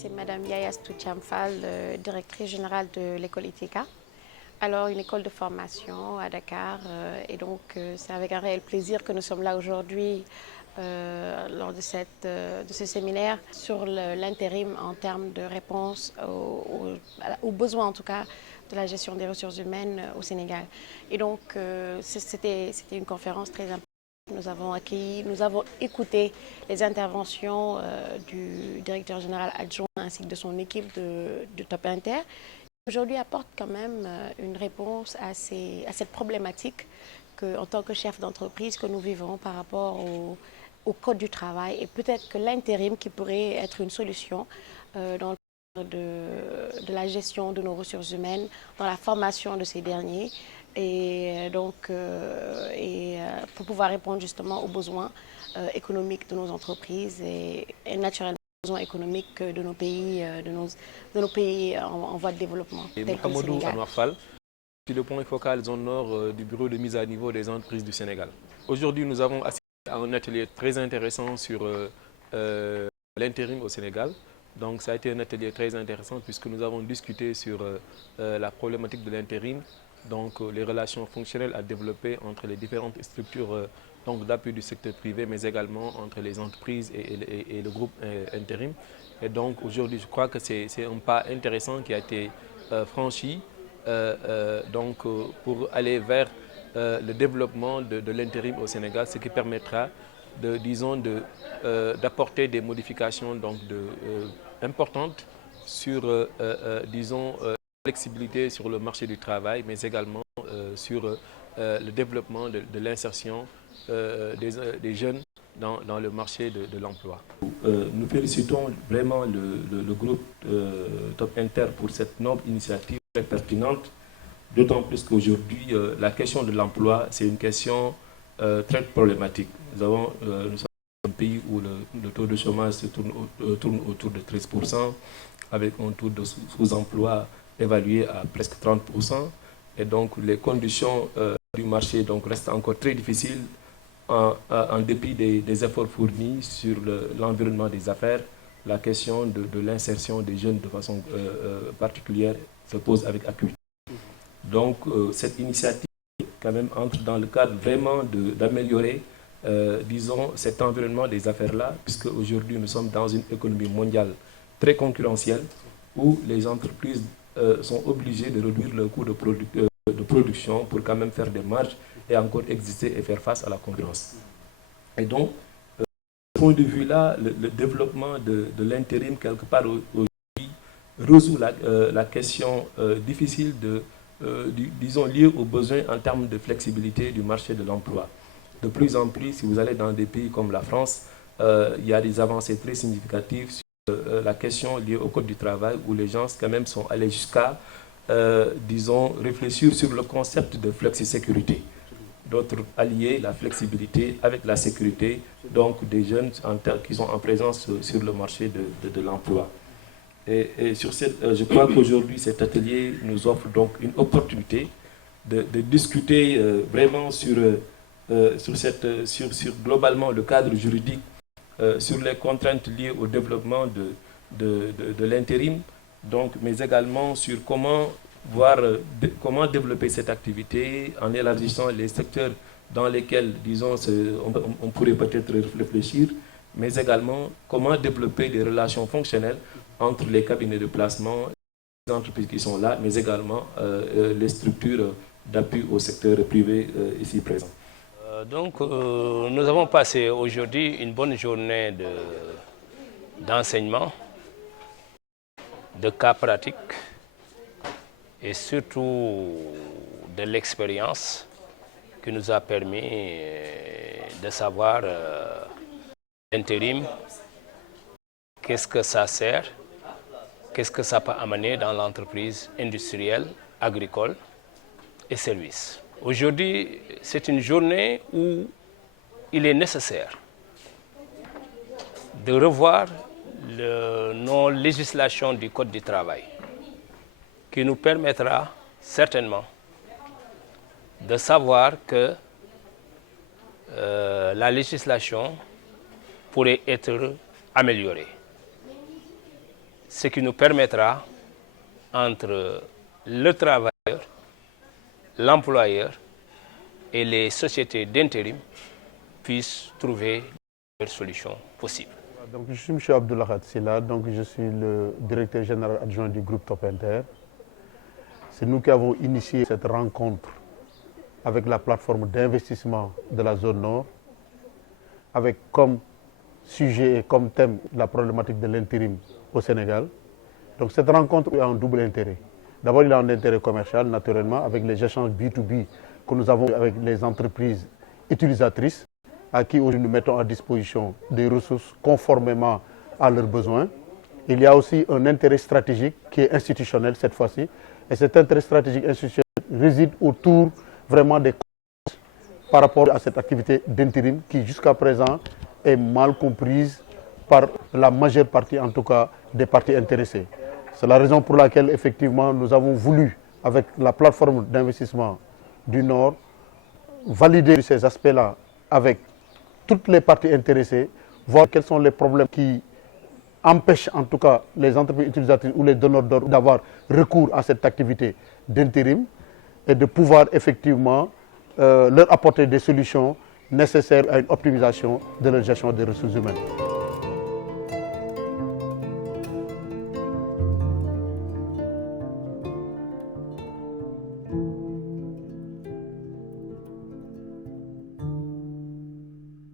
c'est Madame Yaya Stouchamfal, directrice générale de l'école ITECA. Alors, une école de formation à Dakar. Et donc, c'est avec un réel plaisir que nous sommes là aujourd'hui lors de ce séminaire sur l'intérim en termes de réponse aux besoins, en tout cas, de la gestion des ressources humaines au Sénégal. Et donc, c'était une conférence très importante. Nous avons accueilli, nous avons écouté les interventions du directeur général adjoint ainsi que de son équipe de Top Inter. Aujourd'hui apporte quand même une réponse à cette problématique en tant que chef d'entreprise que nous vivons par rapport au code du travail et peut-être que l'intérim qui pourrait être une solution dans le cadre de la gestion de nos ressources humaines, dans la formation de ces derniers et donc pour pouvoir répondre justement aux besoins économiques de nos entreprises et naturellement aux besoins économiques de nos pays, de nos pays en voie de développement, tels que le Mohamedou Sénégal. Anwar Fall, je suis le point focal zone nord du bureau de mise à niveau des entreprises du Sénégal. Aujourd'hui, nous avons assisté à un atelier très intéressant sur l'intérim au Sénégal. Donc, ça a été un atelier très intéressant puisque nous avons discuté sur la problématique de l'intérim, donc les relations fonctionnelles à développer entre les différentes structures d'appui du secteur privé, mais également entre les entreprises et le groupe intérim. Et donc, aujourd'hui, je crois que c'est un pas intéressant qui a été franchi pour aller vers le développement de l'intérim au Sénégal, ce qui permettra d'apporter des modifications importantes sur, la flexibilité sur le marché du travail, mais également sur le développement de l'insertion des jeunes dans le marché de l'emploi. Nous félicitons vraiment le groupe Top Inter pour cette noble initiative très pertinente, d'autant plus qu'aujourd'hui, la question de l'emploi, c'est une question très problématique. Nous sommes dans un pays où le taux de chômage tourne autour de 13%, avec un taux de sous-emploi évalué à presque 30%. Et donc, les conditions du marché restent encore très difficiles en dépit des efforts fournis sur l'environnement des affaires. La question de l'insertion des jeunes de façon particulière se pose avec acuité. Donc, cette initiative, quand même, entre dans le cadre vraiment d'améliorer, disons, cet environnement des affaires-là, puisque aujourd'hui, nous sommes dans une économie mondiale très concurrentielle, où les entreprises sont obligées de réduire leur coût de production pour quand même faire des marges et encore exister et faire face à la concurrence. Et donc, de ce point de vue-là, le développement de l'intérim, quelque part aujourd'hui, résout la question difficile disons, liée aux besoins en termes de flexibilité du marché de l'emploi. De plus en plus, si vous allez dans des pays comme la France, il y a des avancées très significatives sur la question liée au code du travail, où les gens quand même sont allés jusqu'à, disons, réfléchir sur le concept de flexi-sécurité. D'autres allier la flexibilité avec la sécurité, donc des jeunes qui sont en présence sur le marché de l'emploi. Et sur je crois qu'aujourd'hui, cet atelier nous offre donc une opportunité de discuter vraiment sur globalement le cadre juridique, sur les contraintes liées au développement de l'intérim, mais également sur comment développer cette activité en élargissant les secteurs dans lesquels, disons, on pourrait peut-être réfléchir, mais également comment développer des relations fonctionnelles entre les cabinets de placement, les entreprises qui sont là, mais également les structures d'appui au secteur privé ici présent. Nous avons passé aujourd'hui une bonne journée d'enseignement, de cas pratiques et surtout de l'expérience qui nous a permis de savoir l'intérim, qu'est-ce que ça sert, qu'est-ce que ça peut amener dans l'entreprise industrielle, agricole et services. Aujourd'hui, c'est une journée où il est nécessaire de revoir nos législations du Code du travail, qui nous permettra certainement de savoir que la législation pourrait être améliorée. ce qui nous permettra, entre le travailleur, l'employeur et les sociétés d'intérim, puissent trouver les solutions possibles. Donc, je suis M. Abdoulaye Silla, donc je suis le directeur général adjoint du groupe Top Inter. C'est nous qui avons initié cette rencontre avec la plateforme d'investissement de la zone nord, avec comme sujet et comme thème la problématique de l'intérim au Sénégal. Donc cette rencontre a un double intérêt. D'abord, il a un intérêt commercial, naturellement, avec les échanges B2B que nous avons avec les entreprises utilisatrices, à qui nous mettons à disposition des ressources conformément à leurs besoins. Il y a aussi un intérêt stratégique qui est institutionnel cette fois-ci. Et cet intérêt stratégique institutionnel réside autour vraiment des coûts par rapport à cette activité d'intérim qui jusqu'à présent est mal comprise par la majeure partie, en tout cas, des parties intéressées. C'est la raison pour laquelle, effectivement, nous avons voulu, avec la plateforme d'investissement du Nord, valider ces aspects-là avec toutes les parties intéressées, voir quels sont les problèmes qui empêchent en tout cas les entreprises utilisatrices ou les donneurs d'ordre d'avoir recours à cette activité d'intérim et de pouvoir effectivement leur apporter des solutions nécessaires à une optimisation de leur gestion des ressources humaines.